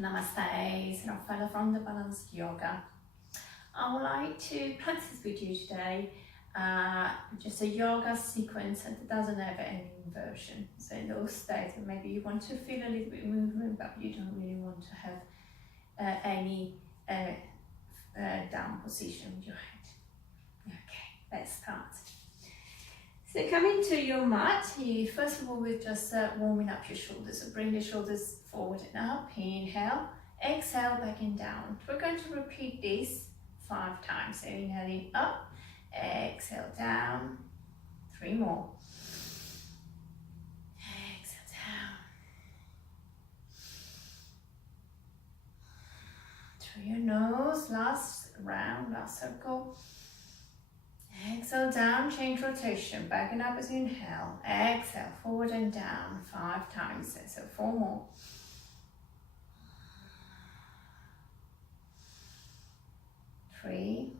Namaste, Raffaella from the Balanced Yoga. I would like to practice with you today just a yoga sequence that doesn't have any inversion. So in those states, maybe you want to feel a little bit movement, but you don't really want to have any down position with your head. Okay, let's start. So come into your mat. You first of all we're just warming up your shoulders. So bring the shoulders forward and up. Inhale, exhale, back and down. We're going to repeat this 5 times. So inhaling up, exhale down. 3 more. Exhale down. Through your nose. Last round, last circle. Exhale down, change rotation, back and up as you inhale. Exhale, forward and down 5 times. So 4 more. Three,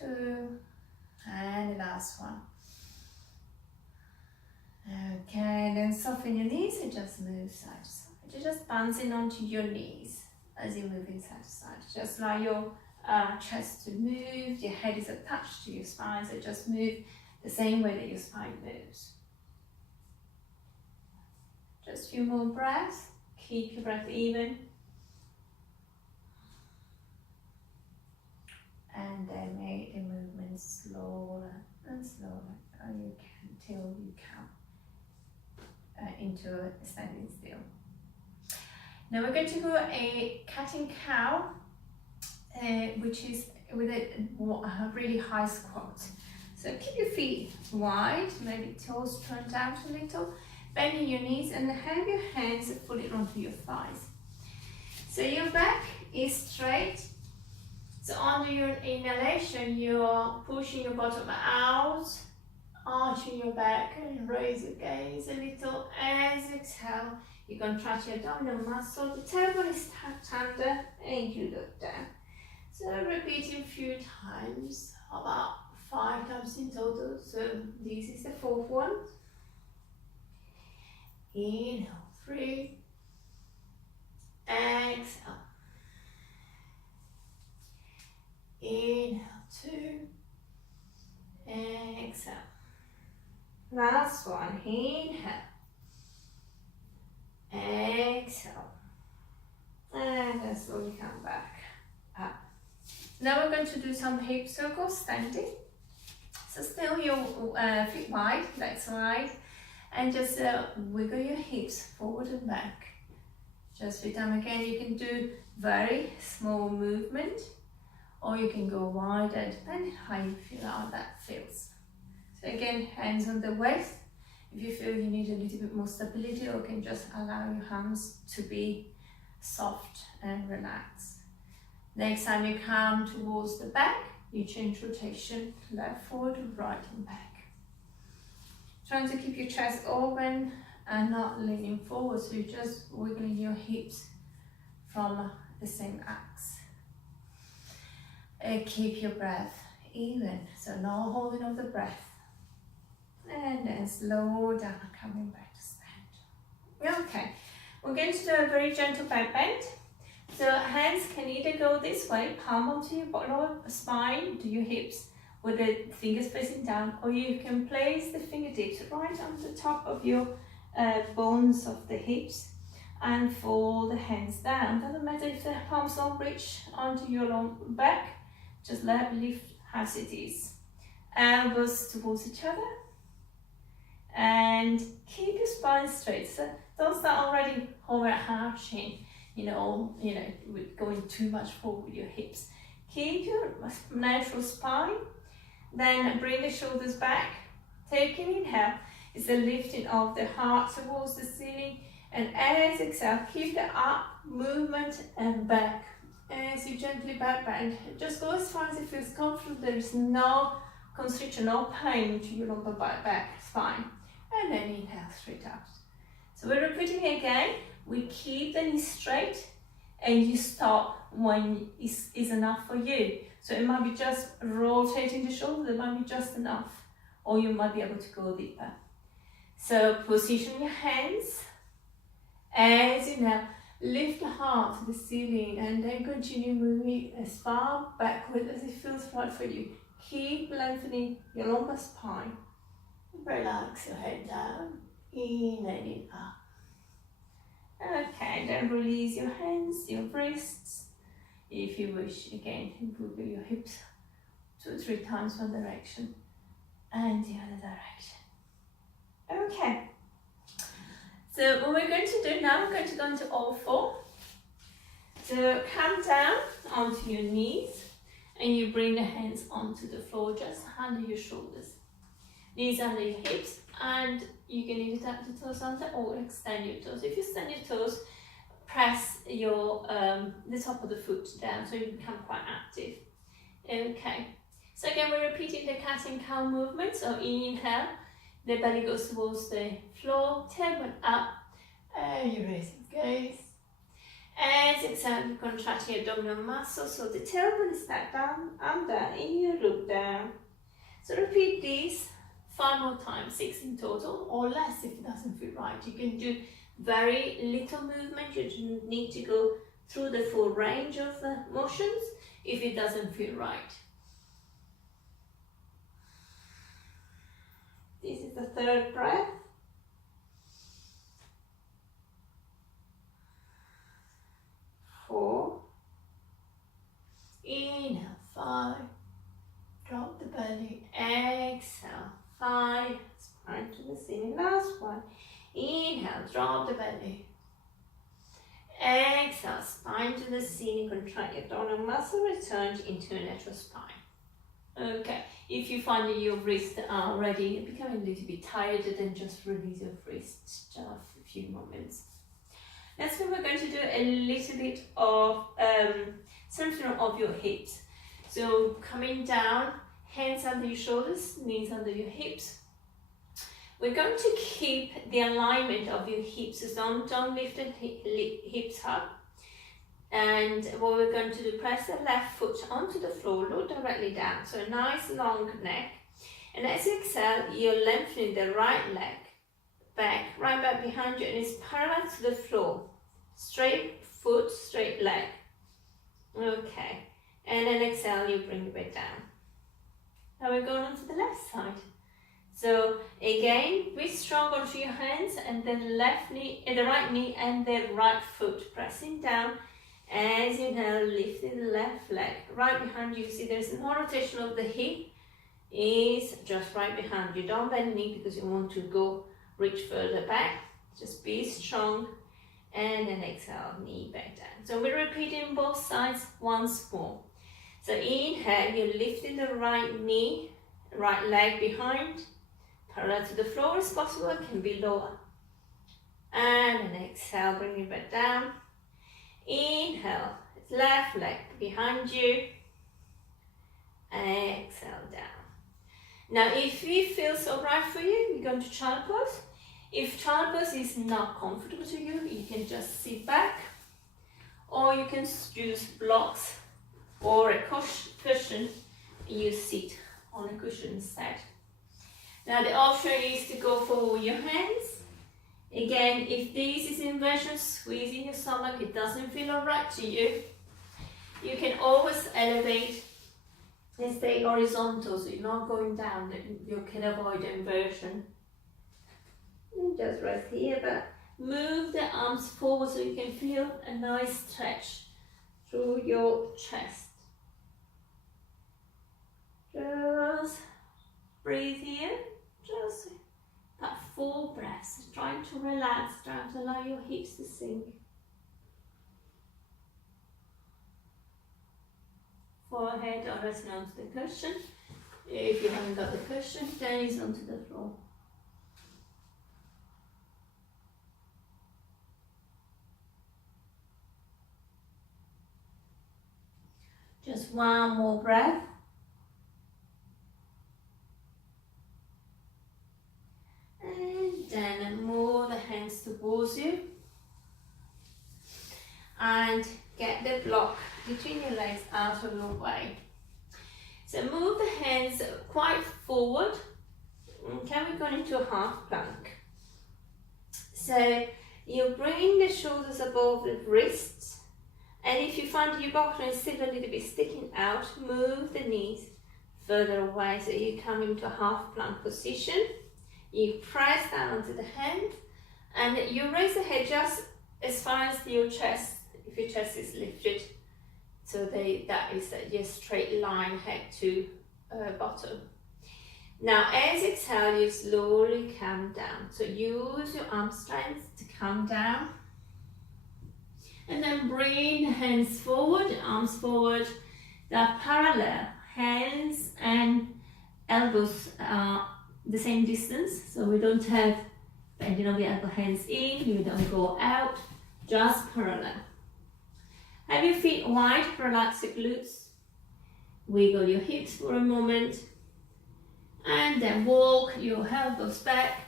2, and the last one. Okay, then soften your knees and just move side to side. You're just bouncing onto your knees as you're moving side to side. Just allow your chest to move, your head is attached to your spine, so just move the same way that your spine moves. Just a few more breaths, keep your breath even. And then make the movement slower and slower, and you can till you come into a standing still. Now we're going to do a cat and cow, which is with a really high squat. So keep your feet wide, maybe toes turned out a little, bending your knees and have your hands fully onto your thighs. So your back is straight. So under your inhalation, you're pushing your bottom out, arching your back and raise your gaze a little. As you exhale, you contract your abdominal muscle, the tailbone is tucked under and you look down. So repeating a few times, about 5 times in total. So this is the 4th one. Inhale, 3. Exhale. Inhale, 2. Exhale. Last one. Inhale. Exhale. And then slowly come back up. Now we're going to do some hip circles standing. So still your feet wide, legs wide, and just wiggle your hips forward and back. Just with time again, you can do very small movement, or you can go wider, depending how you feel how that feels. So again, hands on the waist. If you feel you need a little bit more stability, or you can just allow your hands to be soft and relaxed. Next time you come towards the back, you change rotation, left, forward, right and back. Trying to keep your chest open and not leaning forward, so you're just wiggling your hips from the same axis. Keep your breath even, so no holding of the breath. And then slow down, coming back to stand. Okay, we're going to do a very gentle back bend. So hands can either go this way, palm onto your lower spine, to your hips, with the fingers facing down, or you can place the fingertips right on the top of your bones of the hips and fold the hands down. Doesn't matter if the palms don't reach onto your low back, just lift as it is. Elbows towards each other. And keep your spine straight. So don't start already over arching, with going too much forward with your hips. Keep your natural spine. Then bring the shoulders back. Take an inhale. It's a lifting of the heart towards the ceiling. And as you exhale, keep the up movement and back. As you gently back bend, just go as far as it feels comfortable. There is no constriction, no pain to your lower back spine. And then inhale straight out. So we're repeating again. We keep the knees straight and you stop when is enough for you. So it might be just rotating the shoulders, it might be just enough, or you might be able to go deeper. So position your hands As you now lift the heart to the ceiling and then continue moving as far backward as it feels right for you. Keep lengthening your lumbar spine. Relax your head down, in and in up. Okay, then release your hands, your wrists. If you wish, again, move your hips 2 or 3 times one direction and the other direction. Okay. So what we're going to do now, we're going to go into all 4. So come down onto your knees and you bring the hands onto the floor just under your shoulders. Knees under your hips, and you can either tap the toes under or extend your toes. If you extend your toes, press your the top of the foot down so you become quite active. Okay. So again, we're repeating the cat and cow movement. So inhale, the belly goes towards the floor, tailbone up, and you raise your gaze. As exhale, you contract your abdominal muscles, so the tailbone is back down and down, and you look down. So repeat these 5 more times, 6 in total, or less if it doesn't feel right. You can do very little movement, you don't need to go through the full range of the motions if it doesn't feel right. This is the 3rd breath. 4. Inhale, 5. Drop the belly. Exhale, 5. Spine to the ceiling. Last one. Inhale, drop the belly. Exhale, spine to the ceiling. Contract your abdominal muscle. Return into a natural spine. Okay. If you find that your wrists are already becoming a little bit tired, then just release your wrists just a few moments. Next one, we're going to do a little bit of centering of your hips. So coming down, hands under your shoulders, knees under your hips. We're going to keep the alignment of your hips, so don't lift the hips up. And what we're going to do, press the left foot onto the floor, look directly down. So a nice long neck. And as you exhale, you're lengthening the right leg back, right back behind you, and it's parallel to the floor. Straight foot, straight leg. Okay. And then exhale, you bring it back down. Now we're going on to the left side. So again, be strong onto your hands, and then left knee, the right knee and the right foot pressing down. As you inhale, lifting the left leg right behind you. See, there's no rotation of the hip. Is just right behind you. Don't bend the knee because you want to go reach further back. Just be strong, and then exhale, knee back down. So we're repeating both sides once more. So inhale, you're lifting the right knee, right leg behind, parallel to the floor as possible. It can be lower. And then exhale, bring it back down. Inhale, left leg behind you. Exhale down. Now, if it feels alright for you, you're going to child pose. If child pose is not comfortable to you, you can just sit back, or you can use blocks or a cushion. You sit on a cushion instead. Now, the option is to go for your hands. Again, if this is inversion, squeezing your stomach, it doesn't feel alright to you, you can always elevate and stay horizontal, so you're not going down, you can avoid inversion. And just rest here, but move the arms forward so you can feel a nice stretch through your chest. Just breathe here, just about 4 breaths, trying to relax, trying to allow your hips to sink. Forehead or resting onto the cushion. If you haven't got the cushion, then it's onto the floor. Just one more breath. And then move the hands towards you. And get the block between your legs out of your way. So move the hands quite forward. Okay, we're going into a half plank. So You bring the shoulders above the wrists, and if you find your bottom is still a little bit sticking out, move the knees further away so you come into a half plank position. You press down onto the hand and you raise the head just as far as your chest, if your chest is lifted. So that is your straight line head to bottom. Now as exhale, you slowly come down. So use your arm strength to come down. And then bring the hands forward, arms forward. They're parallel. Hands and elbows are the same distance. So we don't have bending of the elbow, hands in. You don't go out, just parallel. Have your feet wide, relax your glutes. Wiggle your hips for a moment. And then walk your elbows back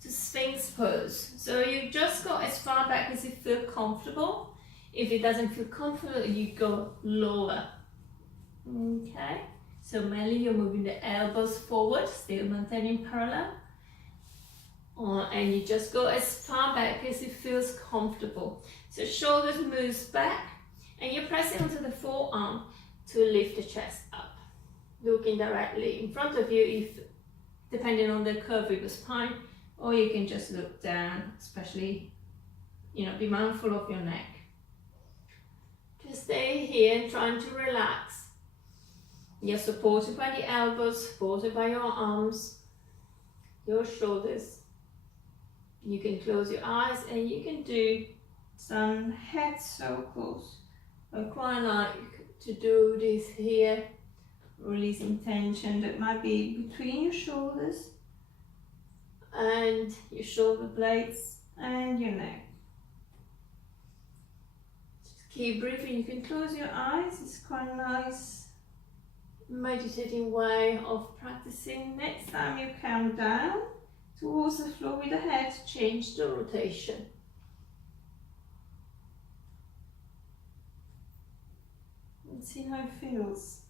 to Sphinx pose. So you just go as far back as you feel comfortable. If it doesn't feel comfortable, you go lower. Okay, so mainly you're moving the elbows forward, still maintaining parallel. And you just go as far back as it feels comfortable. So shoulders moves back, and you're pressing onto the forearm to lift the chest up. Looking directly in front of you, if depending on the curve of your spine, or you can just look down, especially, be mindful of your neck. Just stay here and trying to relax. You're supported by the elbows, supported by your arms, your shoulders. You can close your eyes and you can do some head circles. I quite like to do this here, releasing tension that might be between your shoulders and your shoulder blades and your neck. Just keep breathing. You can close your eyes. It's quite a nice meditating way of practicing. Next time you come down towards the floor with the head, change the rotation. And see how it feels.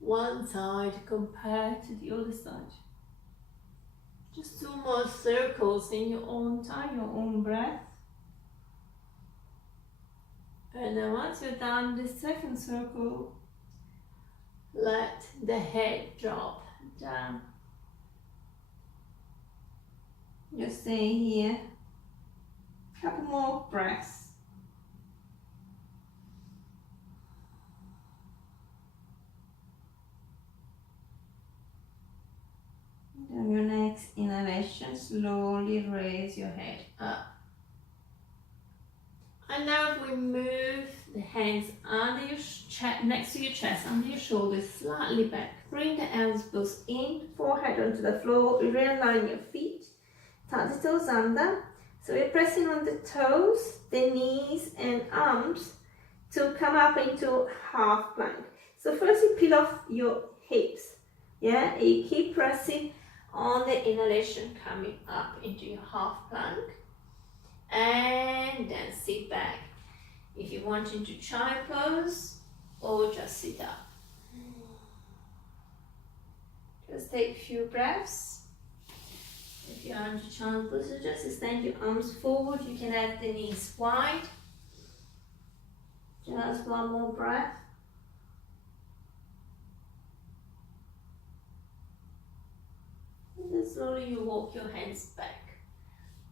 One side compared to the other side. Just 2 more circles in your own time, your own breath. And then once you're done the second circle, let the head drop down. Just stay here. A couple more breaths. On your next inhalation, slowly raise your head up. And now if we move the hands under your chest, next to your chest, under your shoulders, slightly back. Bring the elbows in, forehead onto the floor, realign your feet, tuck the toes under. So we're pressing on the toes, the knees and arms to come up into half plank. So first you peel off your hips, yeah, you keep pressing on the inhalation, coming up into your half plank. And then sit back. If you want into child pose, or just sit up. Just take a few breaths. If you are into child pose, so just extend your arms forward. You can have the knees wide. Just one more breath. And then slowly you walk your hands back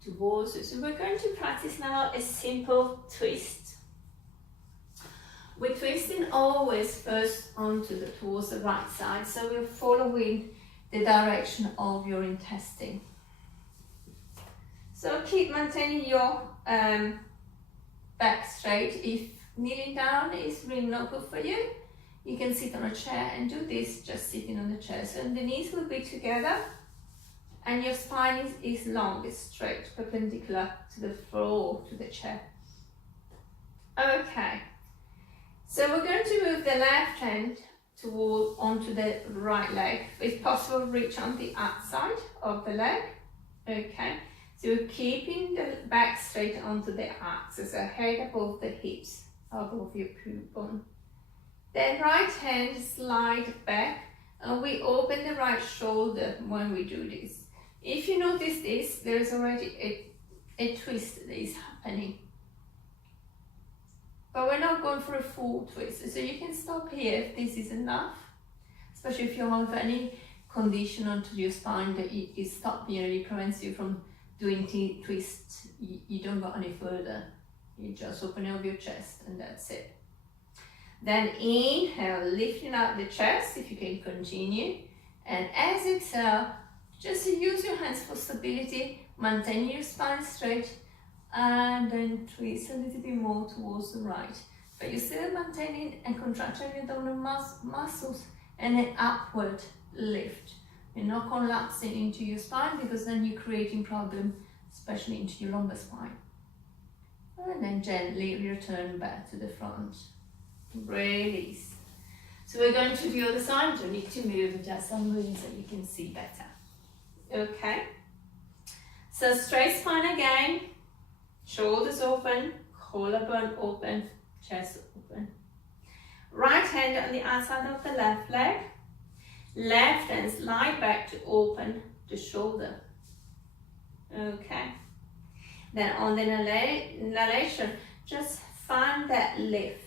towards you. So we're going to practice now a simple twist. We're twisting always first towards the right side, so we're following the direction of your intestine. So keep maintaining your back straight. If kneeling down is really not good for you, you can sit on a chair and do this just sitting on the chair. So the knees will be together. And your spine is long, it's straight, perpendicular to the floor, to the chair. Okay, so we're going to move the left hand onto the right leg. If possible, reach on the outside of the leg. Okay, so you're keeping the back straight onto the axis, so head above the hips, above your pubic bone. Then right hand slide back, and we open the right shoulder when we do this. If you notice this, there is already a twist that is happening. But we're not going for a full twist, so you can stop here if this is enough, especially if you have any condition onto your spine that you stop here, it prevents you from doing twists. You don't go any further. You just open up your chest and that's it. Then inhale, lifting up the chest if you can continue. And as you exhale, just use your hands for stability, maintain your spine straight, and then twist a little bit more towards the right. But you're still maintaining and contracting your abdominal muscles and an upward lift. You're not collapsing into your spine because then you're creating problem, especially into your lumbar spine. And then gently return back to the front. Release. So we're going to the other side. You need to move, just some moving so you can see better. Okay. So straight spine again. Shoulders open, collarbone open, chest open. Right hand on the outside of the left leg. Left hand slide back to open the shoulder. Okay. Then on the inhalation, just find that lift.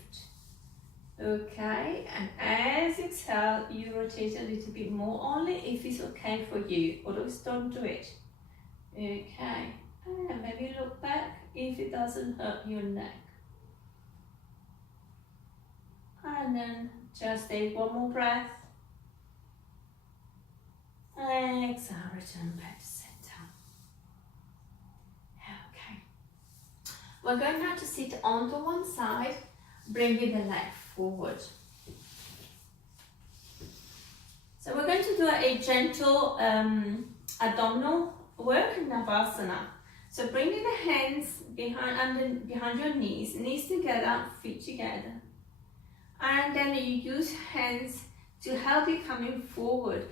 Okay, and as you exhale, you rotate a little bit more, only if it's okay for you, otherwise don't do it. Okay, and maybe look back if it doesn't hurt your neck. And then just take one more breath. And exhale, return back to center. Okay. We're going now to sit onto one side, bringing the leg forward. So we're going to do a gentle abdominal work in Navasana. So bringing the hands behind your knees together, feet together. And then you use hands to help you coming forward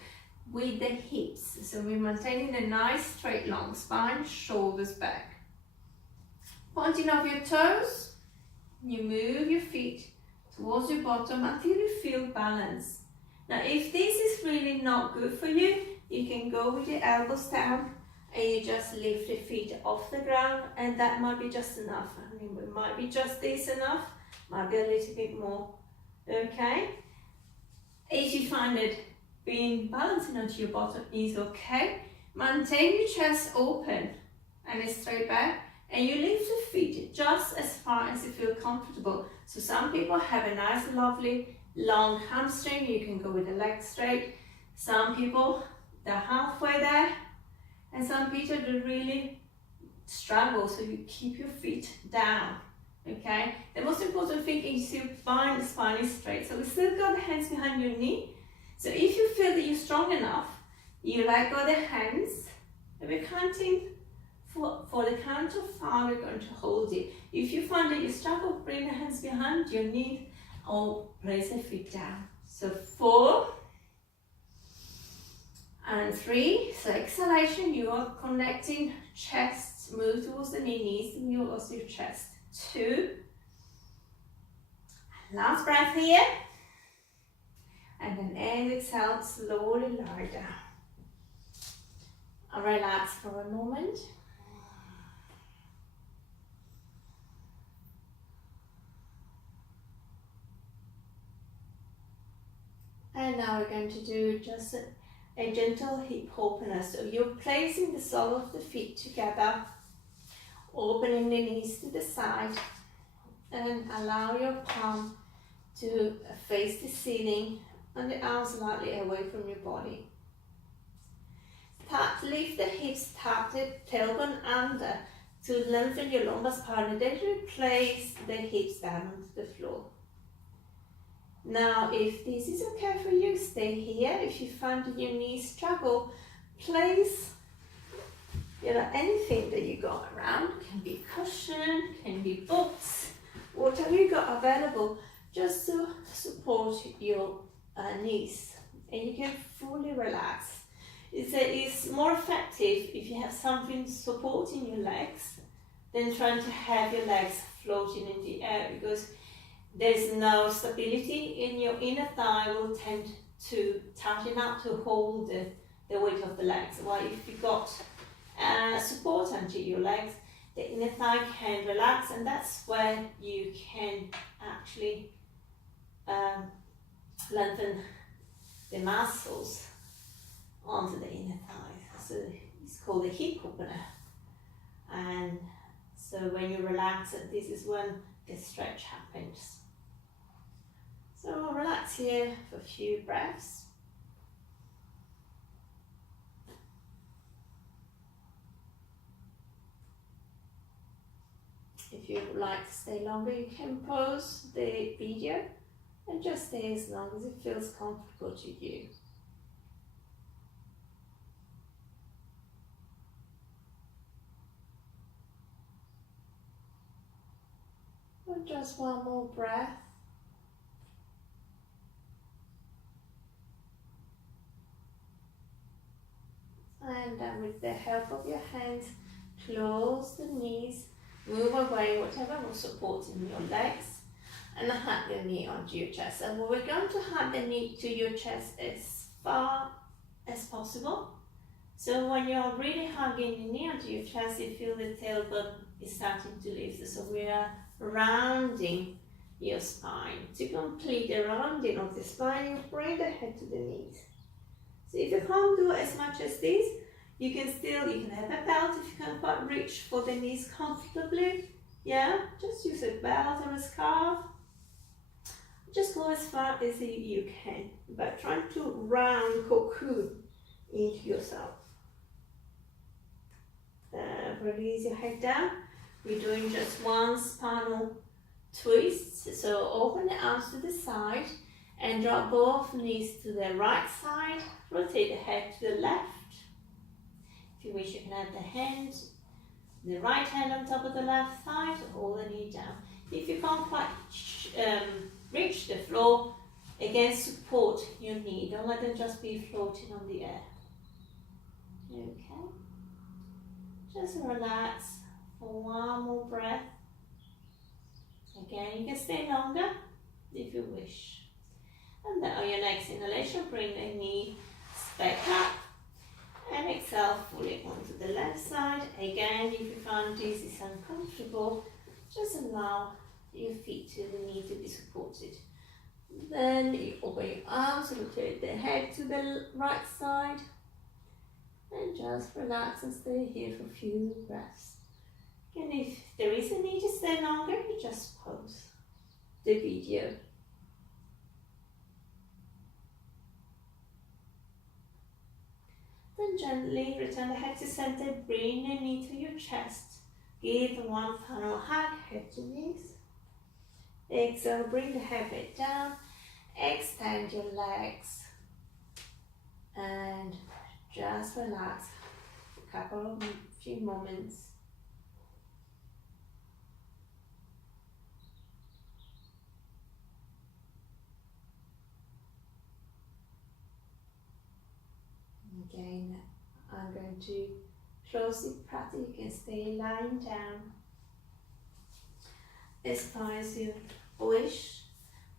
with the hips. So we're maintaining a nice straight long spine, shoulders back. Pointing of your toes, you move your feet towards your bottom until you feel balance. Now if this is really not good for you, you can go with your elbows down and you just lift the feet off the ground, and that might be just enough. I mean, it might be just this enough, might be a little bit more. Okay? If you find it being balancing onto your bottom is okay, maintain your chest open and straight back, and you lift the feet just as far as you feel comfortable. So some people have a nice lovely long hamstring, you can go with the legs straight. Some people, they're halfway there, and some people do really struggle, so you keep your feet down. Okay, the most important thing is you bind the spine is straight. So we still got the hands behind your knee. So if you feel that you're strong enough, you let go the hands, and we're counting for the count of 5, we're going to hold it. If you find that you struggle, bring the hands behind your knee or place the feet down. So 4 and 3. So exhalation, you are connecting chest, move towards the knees, towards your chest. 2. Last breath here. And then as exhale, slowly lie down. And relax for a moment. And now we're going to do just a gentle hip opener. So you're placing the sole of the feet together, opening the knees to the side, and allow your palm to face the ceiling and the arms slightly away from your body. Lift the hips, tap the tailbone under to lengthen your lumbar spine, and then replace the hips down onto the floor. Now, if this is okay for you, stay here. If you find that your knees struggle, place anything that you got around, can be cushion, can be books, whatever you got available, just to support your knees, and you can fully relax. It's more effective if you have something supporting your legs than trying to have your legs floating in the air, because there's no stability in your inner thigh, will tend to tighten up to hold the weight of the legs. While if you got support under your legs, the inner thigh can relax, and that's where you can actually lengthen the muscles onto the inner thigh. So it's called the hip opener. And so when you relax it, this is when the stretch happens. So we'll relax here for a few breaths. If you would like to stay longer, you can pause the video and just stay as long as it feels comfortable to you. And just one more breath. And then with the help of your hands, close the knees, move away whatever was supporting your legs, and hug the knee onto your chest. And we're going to hug the knee to your chest as far as possible. So when you're really hugging the knee onto your chest, you feel the tailbone is starting to lift. So we are rounding your spine. To complete the rounding of the spine, you bring the head to the knees. So if you can't do as much as this, you can have a belt if you can't quite reach for the knees comfortably. Yeah, just use a belt or a scarf. Just go as far as you can, but trying to round cocoon into yourself. Release your head down. We're doing just one spinal twist. So open the arms to the side and drop both knees to the right side. Rotate the head to the left. If you wish, you can add the right hand on top of the left thigh to hold the knee down. If you can't quite reach the floor, again support your knee. Don't let them just be floating on the air. Okay. Just relax for one more breath. Again, you can stay longer if you wish. And then on your next inhalation, bring the knee back up and exhale fully onto the left side. Again, if you find this is uncomfortable, just allow your feet to the knee to be supported. Then you open your arms, rotate the head to the right side, and just relax and stay here for a few breaths. And if there is a need to stay longer, you just pause the video. Then gently return the head to center, bring the knee to your chest. Give one final hug, head to knees. Exhale, bring the head back down. Extend your legs. And just relax for a few moments. Again, I'm going to close the practice. You can stay lying down as far as you wish.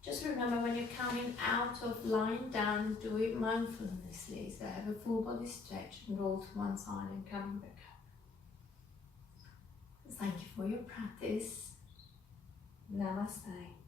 Just remember, when you're coming out of lying down, do it mindfully. So have a full body stretch and roll to one side and come back up. Thank you for your practice. Namaste.